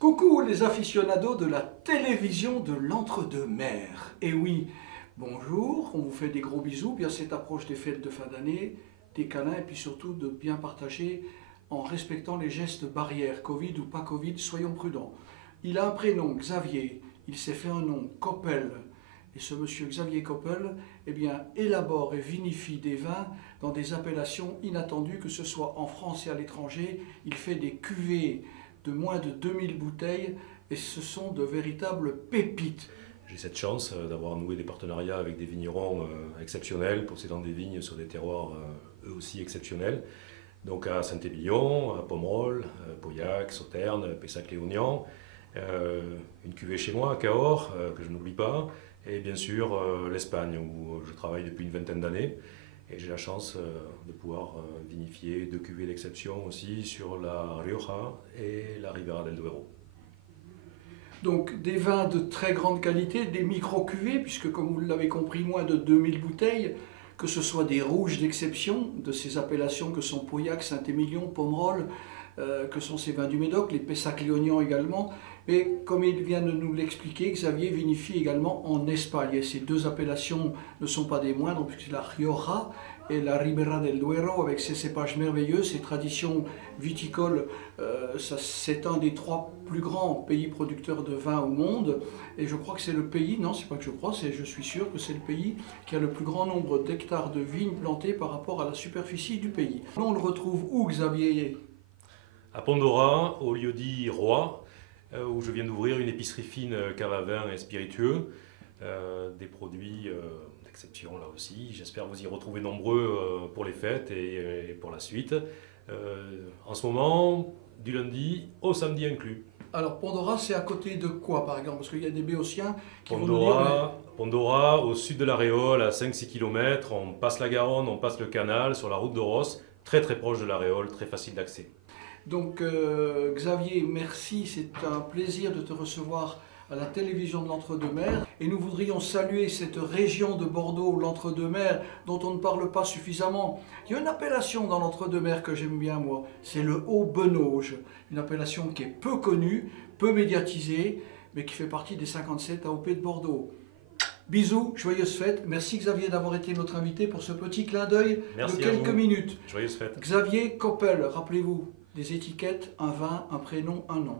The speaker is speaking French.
Coucou les aficionados de la télévision de l'entre-deux-mers. Et oui, bonjour, on vous fait des gros bisous, bien cette approche des fêtes de fin d'année, des câlins et puis surtout de bien partager en respectant les gestes barrières, Covid ou pas Covid, soyons prudents. Il a un prénom, Xavier, il s'est fait un nom, Coppel. Et ce monsieur Xavier Coppel, eh bien, élabore et vinifie des vins dans des appellations inattendues, que ce soit en France et à l'étranger. Il fait des cuvées de moins de 2000 bouteilles et ce sont de véritables pépites. J'ai cette chance d'avoir noué des partenariats avec des vignerons exceptionnels, possédant des vignes sur des terroirs eux aussi exceptionnels. Donc à Saint-Émilion, à Pomerol, Pauillac, Sauternes, Pessac-Léognan, une cuvée chez moi à Cahors, que je n'oublie pas, et bien sûr l'Espagne où je travaille depuis une vingtaine d'années. Et j'ai la chance de pouvoir vinifier deux cuvées d'exception aussi sur la Rioja et la Ribera del Duero. Donc des vins de très grande qualité, des micro-cuvées, puisque comme vous l'avez compris, moins de 2000 bouteilles, que ce soit des rouges d'exception, de ces appellations que sont Pauillac, Saint-Émilion, Pomerol, que sont ces vins du Médoc, les Pessac-Léognan également. Mais comme il vient de nous l'expliquer, Xavier vinifie également en Espagne. Et ces deux appellations ne sont pas des moindres, puisque la Rioja et la Ribera del Duero, avec ses cépages merveilleux, ses traditions viticoles, c'est un des 3 plus grands pays producteurs de vin au monde. Et je crois que c'est le pays, non, c'est pas que je crois, je suis sûr que c'est le pays qui a le plus grand nombre d'hectares de vignes plantées par rapport à la superficie du pays. On le retrouve où, Xavier? À Pondora, au lieu-dit Roi, où je viens d'ouvrir une épicerie fine cave à vin et spiritueux, des produits d'exception là aussi. J'espère vous y retrouver nombreux pour les fêtes et pour la suite. En ce moment, du lundi au samedi inclus. Alors Pondora, c'est à côté de quoi par exemple? Parce qu'il y a des Béotiens qui vont nous Pondora, dire... Pondora, au sud de l'Aréole, à 5-6 km, on passe la Garonne, on passe le canal, sur la route de Rosse, très très proche de l'Aréole, très facile d'accès. Donc Xavier, merci, c'est un plaisir de te recevoir à la télévision de l'Entre-deux-Mers. Et nous voudrions saluer cette région de Bordeaux, l'Entre-deux-Mers, dont on ne parle pas suffisamment. Il y a une appellation dans l'Entre-deux-Mers que j'aime bien moi, c'est le Haut-Benauge. Une appellation qui est peu connue, peu médiatisée, mais qui fait partie des 57 AOP de Bordeaux. Bisous, joyeuses fêtes. Merci Xavier d'avoir été notre invité pour ce petit clin d'œil de quelques minutes. Joyeuses fêtes. Xavier Coppel, rappelez-vous, des étiquettes, un vin, un prénom, un nom.